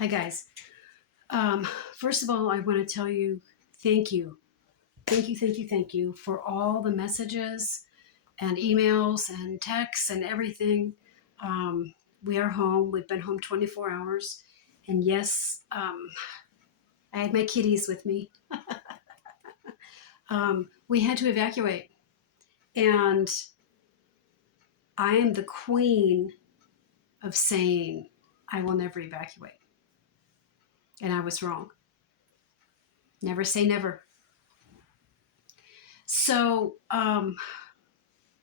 Hi guys. First of all, I want to tell you thank you. Thank you for all the messages and emails and texts and everything. We are home. We've been home 24 hours. And yes, I had my kitties with me. We had to evacuate. And I am the queen of saying, I will never evacuate. And I was wrong. Never say never. So, I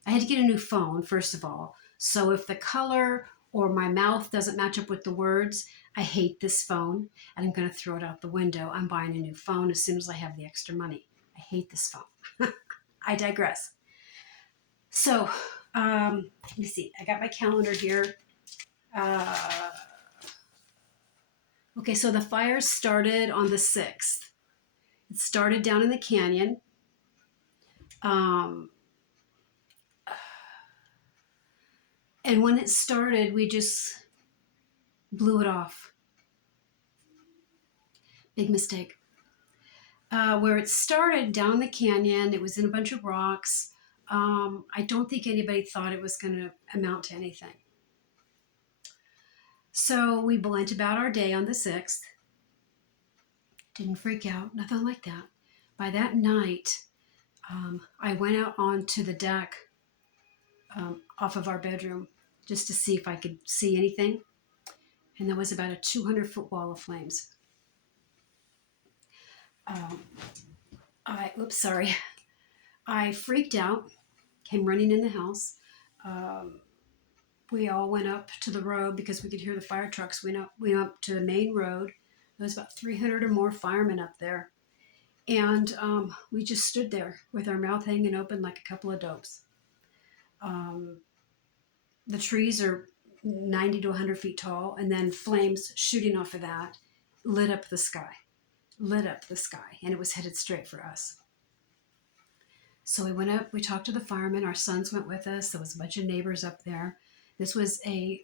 had to get a new phone, first of all. So if the color or my mouth doesn't match up with the words, I hate this phone and I'm going to throw it out the window. I'm buying a new phone as soon as I have the extra money. I hate this phone. I digress. So let me see. I got my calendar here. Uh, okay, so the fire started on the 6th. It started down in the canyon. Um, and when it started, we just blew it off. Big mistake. Where it started down the canyon, it was in a bunch of rocks. I don't think anybody thought it was going to amount to anything. So we went about our day on the 6th. Didn't freak out, nothing like that. By that night, I went out onto the deck off of our bedroom just to see if I could see anything. And there was about a 200-foot wall of flames. I freaked out, came running in the house. We all went up to the road because we could hear the fire trucks. We went up to the main road. There was about 300 or more firemen up there. And we just stood there with our mouth hanging open like a couple of dopes. The trees are 90 to 100 feet tall, and then flames shooting off of that lit up the sky, and it was headed straight for us. So we went up, we talked to the firemen, our sons went with us, there was a bunch of neighbors up there. This was a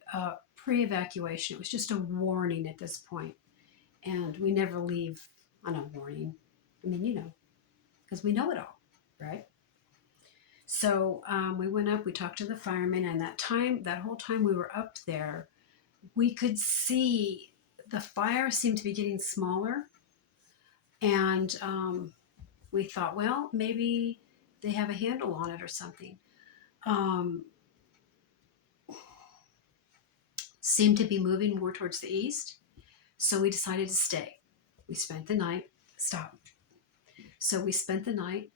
pre-evacuation. It was just a warning at this point. And we never leave on a warning. I mean, because we know it all, right? So we went up, we talked to the firemen, and that whole time we were up there, we could see the fire seemed to be getting smaller. And we thought, well, maybe they have a handle on it or something. Seemed to be moving more towards the east. So we decided to stay. We spent the night. Stop. So we spent the night.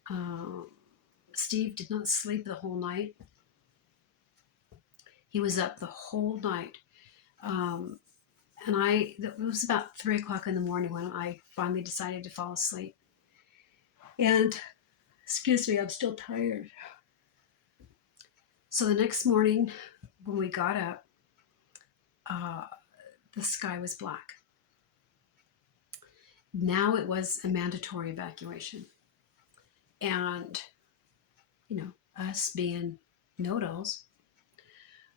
Steve did not sleep the whole night. He was up the whole night. It was about 3 o'clock in the morning when I finally decided to fall asleep. And, excuse me, I'm still tired. So the next morning when we got up, the sky was black. Now it was a mandatory evacuation. And, us being know-it-alls,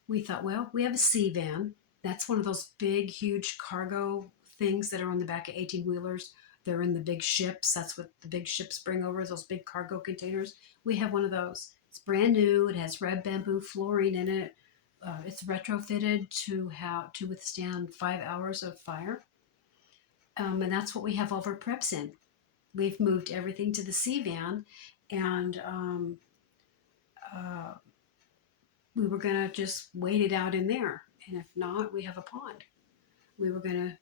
we thought, well, we have a C van. That's one of those big, huge cargo things that are on the back of 18-wheelers. They're in the big ships. That's what the big ships bring over, those big cargo containers. We have one of those. It's brand new. It has red bamboo flooring in it. It's retrofitted to withstand 5 hours of fire. And that's what we have all of our preps in. We've moved everything to the C van, and we were going to just wait it out in there. And if not, we have a pond. We were going to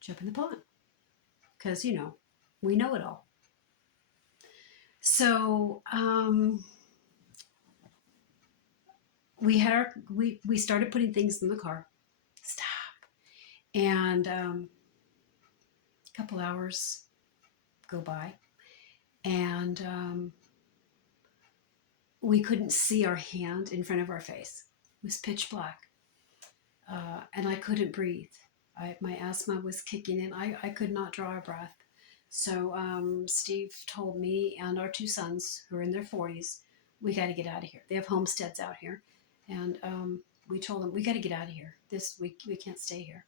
jump in the pond because, we know it all. So we started putting things in the car. Stop. And a couple hours go by, and we couldn't see our hand in front of our face. It was pitch black. And I couldn't breathe. My asthma was kicking in. I could not draw a breath. So Steve told me and our 2 sons, who are in their 40s, we got to get out of here. They have homesteads out here. And we told them, we got to get out of here. We can't stay here.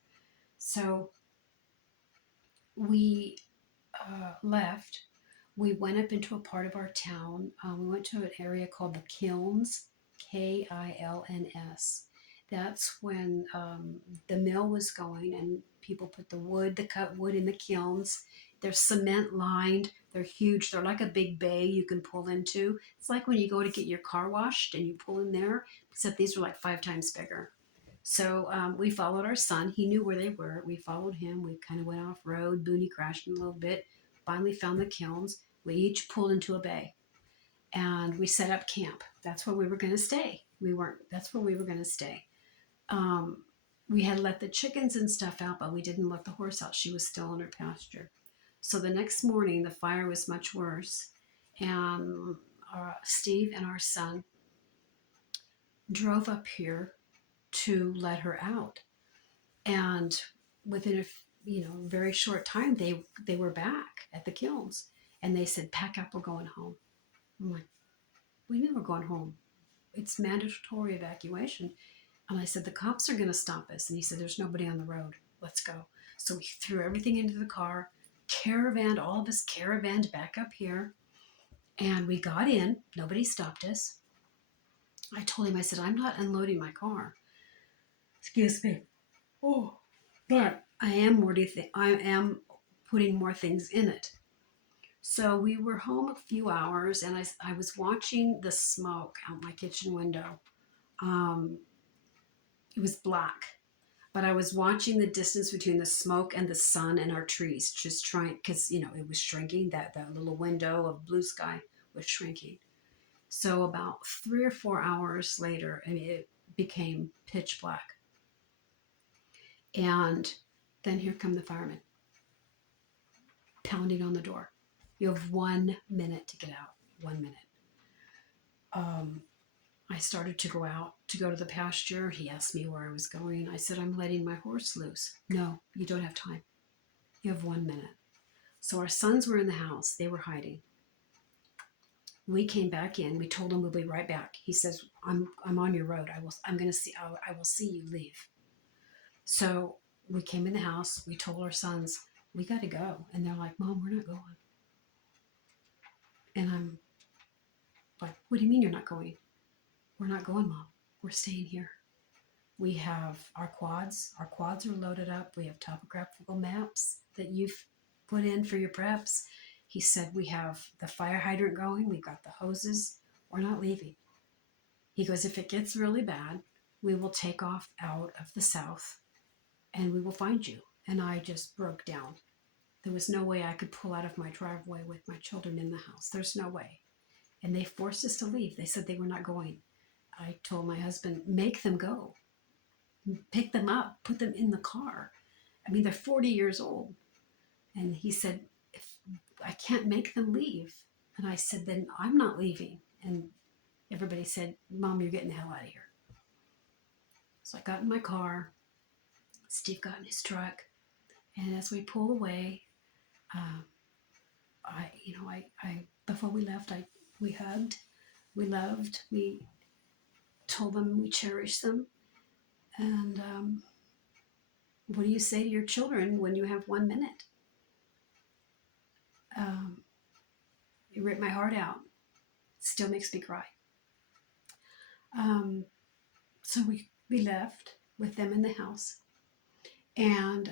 So we left. We went up into a part of our town. We went to an area called the Kilns, Kilns. That's when the mill was going, and people put the cut wood in the kilns. They're cement lined. They're huge. They're like a big bay you can pull into. It's like when you go to get your car washed and you pull in there, except these were like 5 times bigger. So we followed our son. He knew where they were. We followed him. We kind of went off road, boonie crashing a little bit. Finally found the kilns. We each pulled into a bay, and we set up camp. That's where we were going to stay. We weren't. That's where we were going to stay. Um, we had let the chickens and stuff out, but we didn't let the horse out. She was still in her pasture. So the next morning, the fire was much worse, and Steve and our son drove up here to let her out. And within a very short time, they were back at the kilns, and they said, "Pack up, we're going home." I'm like, "What do you mean we're going home? It's mandatory evacuation." And I said, "The cops are going to stop us." And he said, "There's nobody on the road. Let's go." So we threw everything into the car, caravaned, all of us caravaned back up here, and we got in. Nobody stopped us. I told him, I said, "I'm not unloading my car." Excuse me. Oh, but I am putting more things in it. So we were home a few hours, and I was watching the smoke out my kitchen window. Um, it was black, but I was watching the distance between the smoke and the sun and our trees, just trying, because it was shrinking. That little window of blue sky was shrinking. So about 3 or 4 hours later, I mean, it became pitch black, and then here come the firemen pounding on the door. You have 1 minute to get out. 1 minute. Um, I started to go out to go to the pasture. He asked me where I was going. I said, "I'm letting my horse loose." "No, you don't have time. You have 1 minute." So our sons were in the house. They were hiding. We came back in. We told him we'll be right back. He says, I'm on your road. I'm going to see, I will see you leave." So we came in the house. We told our sons, "We got to go." And they're like, "Mom, we're not going." And I'm like, "What do you mean you're not going?" "We're not going, Mom. We're staying here. We have our quads. Our quads are loaded up. We have topographical maps that you've put in for your preps." He said, "We have the fire hydrant going. We've got the hoses. We're not leaving." He goes, "If it gets really bad, we will take off out of the south and we will find you." And I just broke down. There was no way I could pull out of my driveway with my children in the house. There's no way. And they forced us to leave. They said they were not going. I told my husband, "Make them go. Pick them up, put them in the car." I mean, they're 40 years old. And he said, "If I can't make them leave." And I said, "Then I'm not leaving." And everybody said, "Mom, you're getting the hell out of here." So I got in my car. Steve got in his truck. And as we pulled away, uh, before we left, we hugged, we loved, we told them we cherish them. And what do you say to your children when you have 1 minute? Um, it ripped my heart out. Still makes me cry. Um, so we left with them in the house, and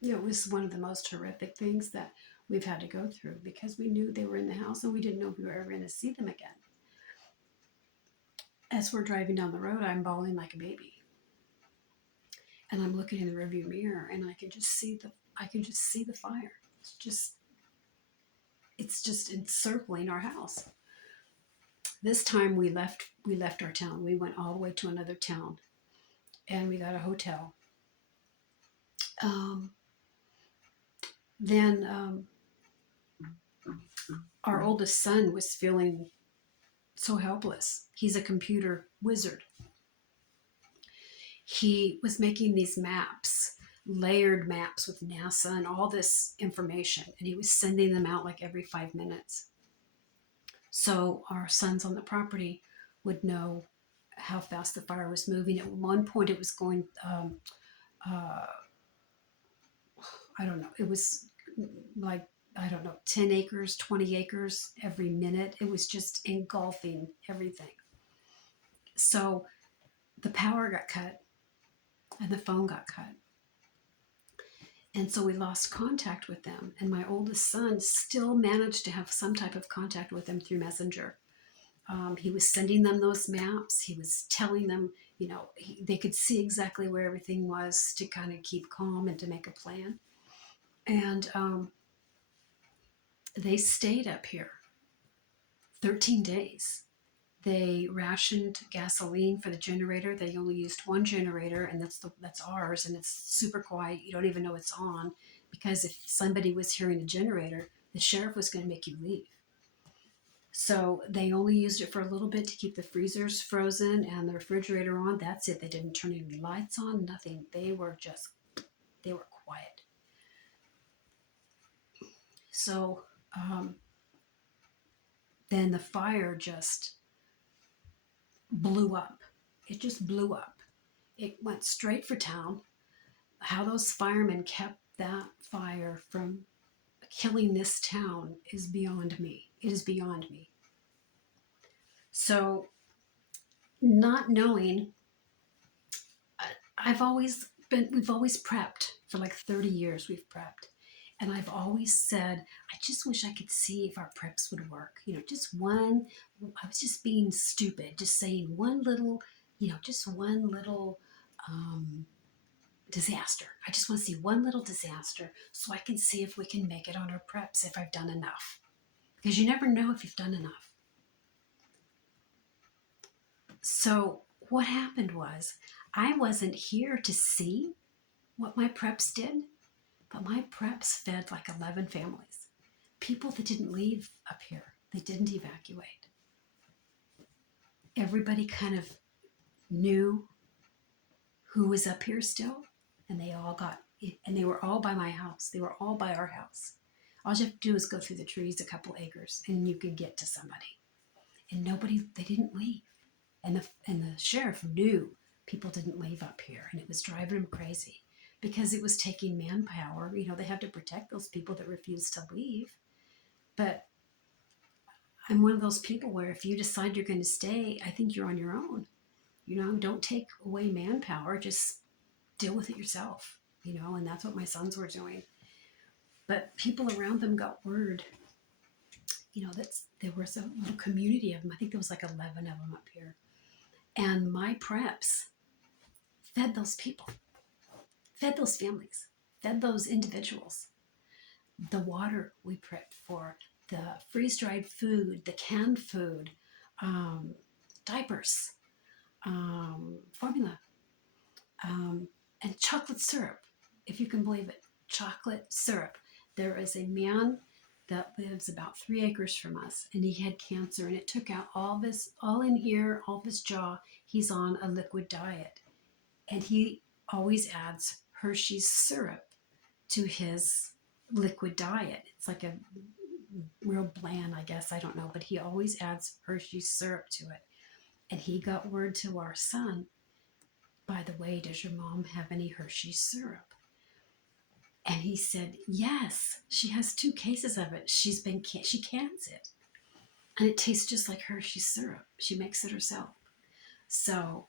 it was one of the most horrific things that we've had to go through, because we knew they were in the house and we didn't know if we were ever going to see them again. As we're driving down the road, I'm bawling like a baby, and I'm looking in the rearview mirror, and I can just see the fire. It's just encircling our house. This time we left our town. We went all the way to another town, and we got a hotel. Um, then our oldest son was feeling so helpless. He's a computer wizard. He was making these maps, layered maps with NASA and all this information, and he was sending them out like every 5 minutes. So our sons on the property would know how fast the fire was moving. At one point, it was going I don't know, it was like, I don't know, 10 acres, 20 acres every minute. It was just engulfing everything. So the power got cut and the phone got cut. And so we lost contact with them. And my oldest son still managed to have some type of contact with them through Messenger. He was sending them those maps. He was telling them, they could see exactly where everything was to kind of keep calm and to make a plan. And they stayed up here 13 days. They rationed gasoline for the generator. They only used one generator, and that's ours, and it's super quiet. You don't even know it's on, because if somebody was hearing a generator, the sheriff was going to make you leave. So they only used it for a little bit to keep the freezers frozen and the refrigerator on. That's it. They didn't turn any lights on, nothing. They were quiet. So then the fire just blew up. It just blew up. It went straight for town. How those firemen kept that fire from killing this town is beyond me. It is beyond me. So, not knowing, we've always prepped for like 30 years. We've prepped. And I've always said, I just wish I could see if our preps would work. Just one, I was just being stupid, just saying one little, just one little disaster. I just want to see one little disaster so I can see if we can make it on our preps, if I've done enough. Because you never know if you've done enough. So what happened was, I wasn't here to see what my preps did, but my preps fed like 11 families. People that didn't leave up here, they didn't evacuate. Everybody kind of knew who was up here still, and they were all by my house. They were all by our house. All you have to do is go through the trees a couple acres and you can get to somebody. And they didn't leave. And the sheriff knew people didn't leave up here, and it was driving him crazy because it was taking manpower. They have to protect those people that refuse to leave. But I'm one of those people where if you decide you're going to stay, I think you're on your own. Don't take away manpower, just deal with it yourself, and that's what my sons were doing. But people around them got word, that there was a little community of them. I think there was like 11 of them up here. And my preps fed those people, fed those families, fed those individuals. The water we prepped for, the freeze-dried food, the canned food, diapers, formula, and chocolate syrup, if you can believe it. Chocolate syrup. There is a man that lives about 3 acres from us, and he had cancer, and it took out all in here, all of his jaw. He's on a liquid diet, and he always adds Hershey's syrup to his liquid diet. It's like a real bland, I guess, I don't know, but he always adds Hershey's syrup to it. And he got word to our son, by the way, does your mom have any Hershey's syrup? And he said, yes, she has 2 cases of it. She cans it. And it tastes just like Hershey's syrup. She makes it herself. So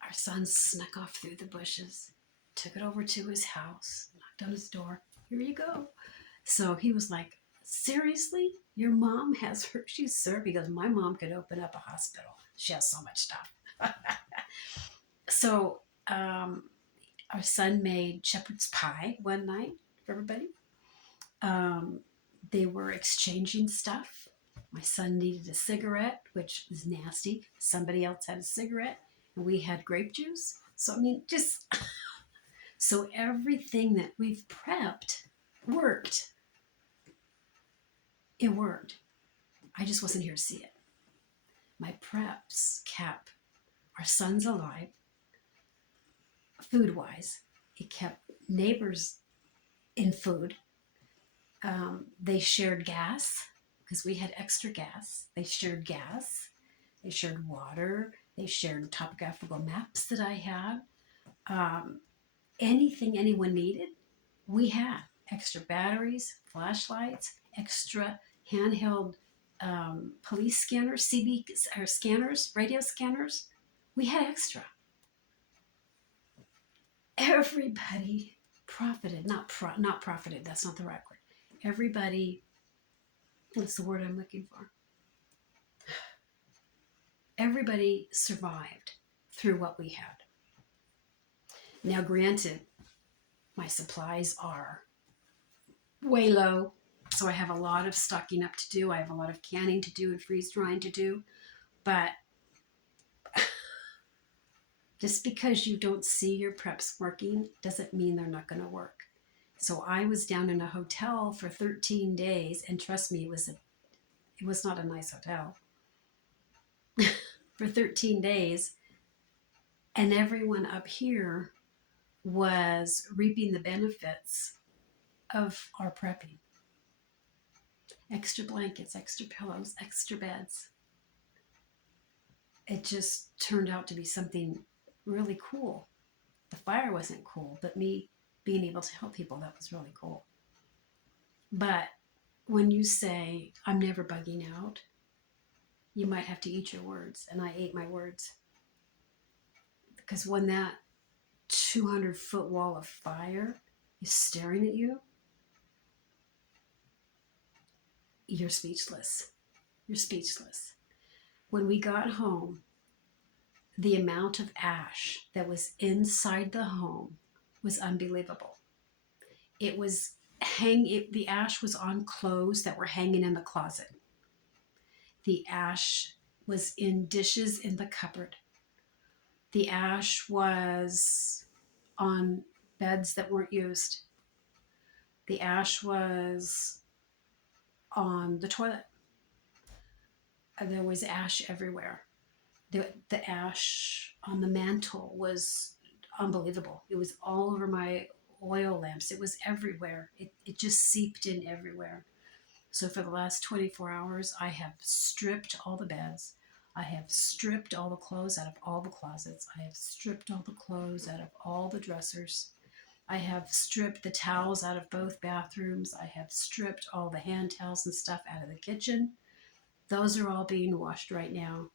our son snuck off through the bushes, took it over to his house, knocked on his door. Here you go. So he was like, seriously? Your mom has Hershey's syrup? He goes, my mom could open up a hospital. She has so much stuff. So our son made shepherd's pie one night for everybody. They were exchanging stuff. My son needed a cigarette, which is nasty. Somebody else had a cigarette, and we had grape juice. So, so everything that we've prepped worked. It worked. I just wasn't here to see it. My preps kept our sons alive, food-wise. It kept neighbors in food. They shared gas because we had extra gas. They shared gas. They shared water. They shared topographical maps that I had. Anything anyone needed, we had. extra batteries, flashlights, extra handheld police scanners, CB or scanners, radio scanners. We had extra. Everybody profited, not profited. That's not the right word. Everybody, what's the word I'm looking for? Everybody survived through what we had. Now, granted, my supplies are way low, so I have a lot of stocking up to do. I have a lot of canning to do and freeze drying to do. But just because you don't see your preps working doesn't mean they're not going to work. So I was down in a hotel for 13 days, and trust me, it was not a nice hotel for 13 days. And everyone up here was reaping the benefits of our prepping. Extra blankets, extra pillows, extra beds. It just turned out to be something really cool. The fire wasn't cool, but me being able to help people, that was really cool. But when you say, I'm never bugging out, you might have to eat your words. And I ate my words. Because when that 200-foot wall of fire is staring at you, you're speechless. You're speechless. When we got home, the amount of ash that was inside the home was unbelievable. It was the ash was on clothes that were hanging in the closet. The ash was in dishes in the cupboard. The ash was on beds that weren't used. The ash was on the toilet. There was ash everywhere. The ash on the mantle was unbelievable. It was all over my oil lamps. It was everywhere. It just seeped in everywhere. So for the last 24 hours, I have stripped all the beds. I have stripped all the clothes out of all the closets. I have stripped all the clothes out of all the dressers. I have stripped the towels out of both bathrooms. I have stripped all the hand towels and stuff out of the kitchen. Those are all being washed right now.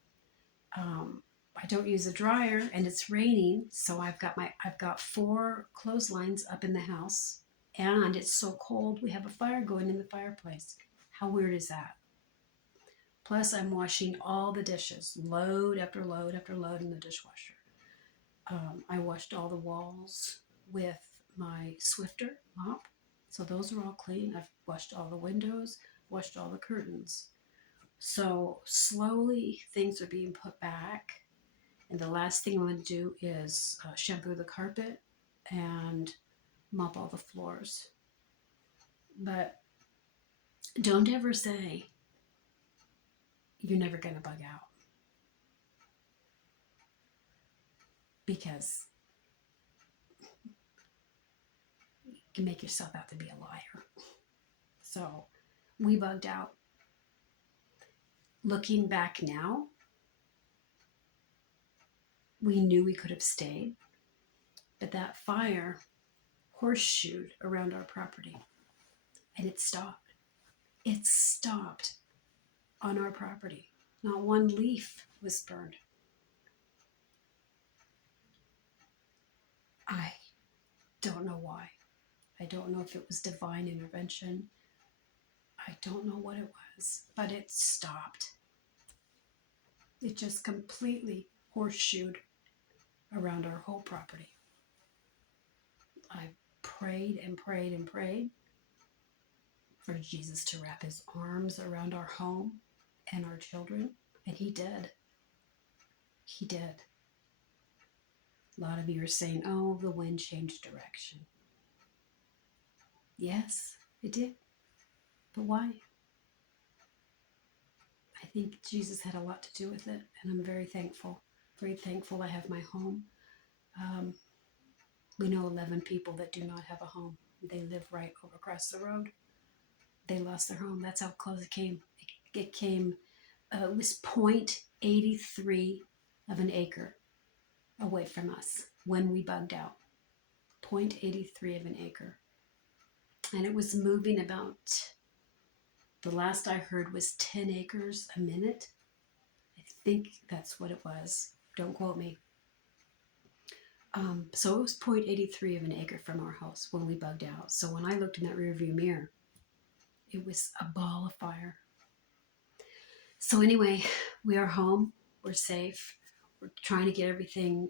I don't use a dryer, and it's raining, so I've got 4 clotheslines up in the house, and it's so cold we have a fire going in the fireplace. How weird is that? Plus, I'm washing all the dishes, load after load after load in the dishwasher. I washed all the walls with my Swifter mop, so those are all clean. I've washed all the windows, washed all the curtains. So slowly things are being put back. And the last thing I'm going to do is shampoo the carpet and mop all the floors. But don't ever say you're never going to bug out. Because you can make yourself out to be a liar. So we bugged out. Looking back now, we knew we could have stayed, but that fire horseshoed around our property, and it stopped. It stopped on our property. Not one leaf was burned. I don't know why. I don't know if it was divine intervention. I don't know what it was, but it stopped. It just completely horseshoed around our whole property. I prayed and prayed and prayed for Jesus to wrap his arms around our home and our children, and he did. He did. A lot of you are saying, oh, the wind changed direction. Yes, it did. But why? I think Jesus had a lot to do with it, and I'm very thankful. Very thankful I have my home. We know 11 people that do not have a home. They live right over across the road. They lost their home. That's how close it came. It came, it was 0.83 of an acre away from us when we bugged out. 0.83 of an acre. And it was moving about, the last I heard was 10 acres a minute. I think that's what it was. Don't quote me. So it was 0.83 of an acre from our house when we bugged out. So when I looked in that rearview mirror, it was a ball of fire. So anyway, we are home. We're safe. We're trying to get everything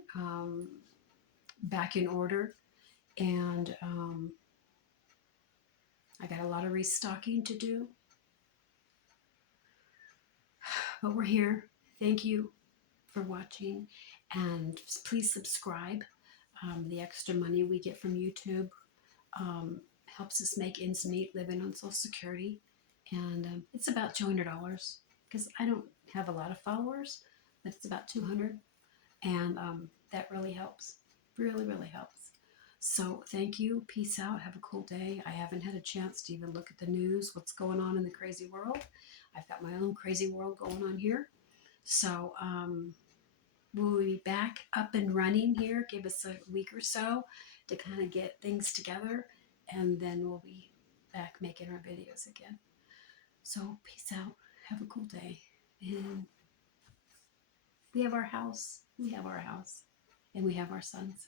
back in order. And I got a lot of restocking to do. But we're here. Thank you for watching. And please subscribe. The extra money we get from YouTube helps us make ends meet living on Social Security. And it's about $200 because I don't have a lot of followers, but it's about 200. And that really helps. Really, really helps. So thank you. Peace out. Have a cool day. I haven't had a chance to even look at the news, what's going on in the crazy world. I've got my own crazy world going on here. So we'll be back up and running here. Give us a week or so to kind of get things together. And then we'll be back making our videos again. So peace out. Have a cool day. And we have our house. We have our house. And we have our sons.